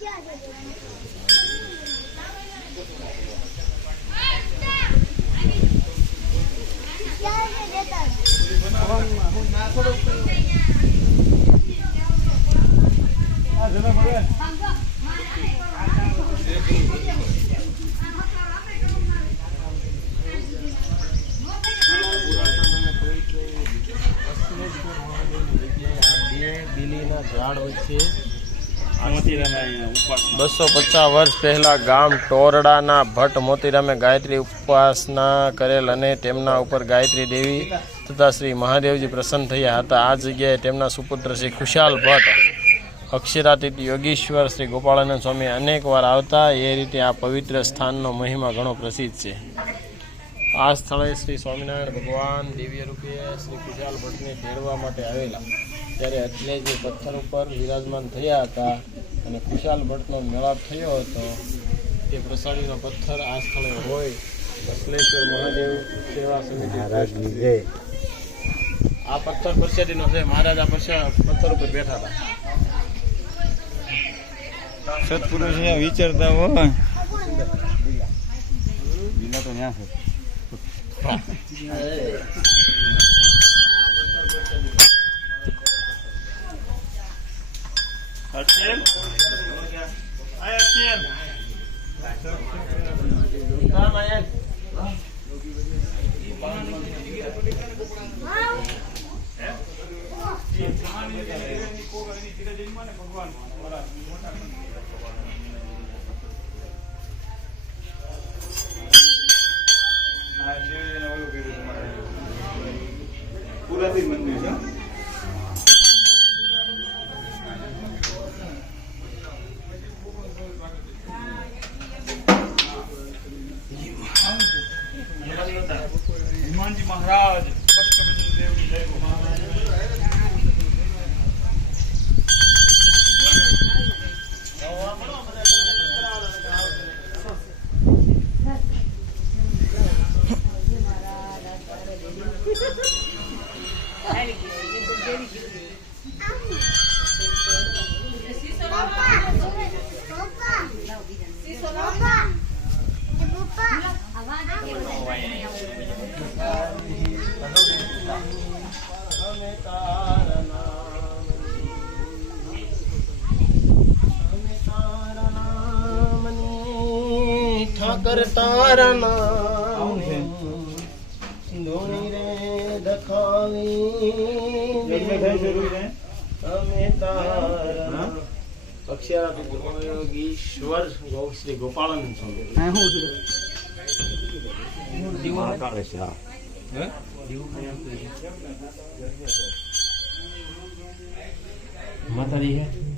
ઝાડ વચ્ચે 250 વર્ષ પહેલા ગામ ટોરડાના ભટ્ટ મોતીરામે ગાયત્રી ઉપાસના કરેલ અને તેમના ઉપર ગાયત્રી દેવી તથા શ્રી મહાદેવજી પ્રસન્ન થયા હતા. આ જગ્યાએ તેમના સુપુત્ર શ્રી ખુશાલ ભટ્ટ અક્ષરાતીત યોગીશ્વર શ્રી ગોપાળાનંદ સ્વામી અનેક વાર આવતા. એ રીતે આ પવિત્ર સ્થાનનો મહિમા ઘણો પ્રસિદ્ધ છે. આ સ્થળે શ્રી સ્વામિનારાયણ ભગવાન દિવ્ય રૂપે શ્રી ખુશાલ ભટ્ટને તેડવા માટે આવેલા ત્યારે એટલે જે પથ્થર ઉપર વિરાજમાન થયા હતા અને ખુશાલ ભટ્ટનો મેળાપ થયો હતો તે પ્રસાદીનો પથ્થર આ સ્થળે હોય અસલેશ્વર મહાદેવ સેવા સમિતિ. આ પથ્થર પ્રસાદીનો છે. મહારાજ આ પથ્થર ઉપર બેઠા હતા. સત્પુરુષ વિચારતા હોય તો ન્યા છે. પુરાતન મંદિર છે. હનુમાનજી મહારાજ ઠાકર તારા નામ ધોની રે દખાવી અમે તારા અક્ષરાતી યોગીશ્વર શ્રી ગોપાળાનંદ સ્વામી માતાજી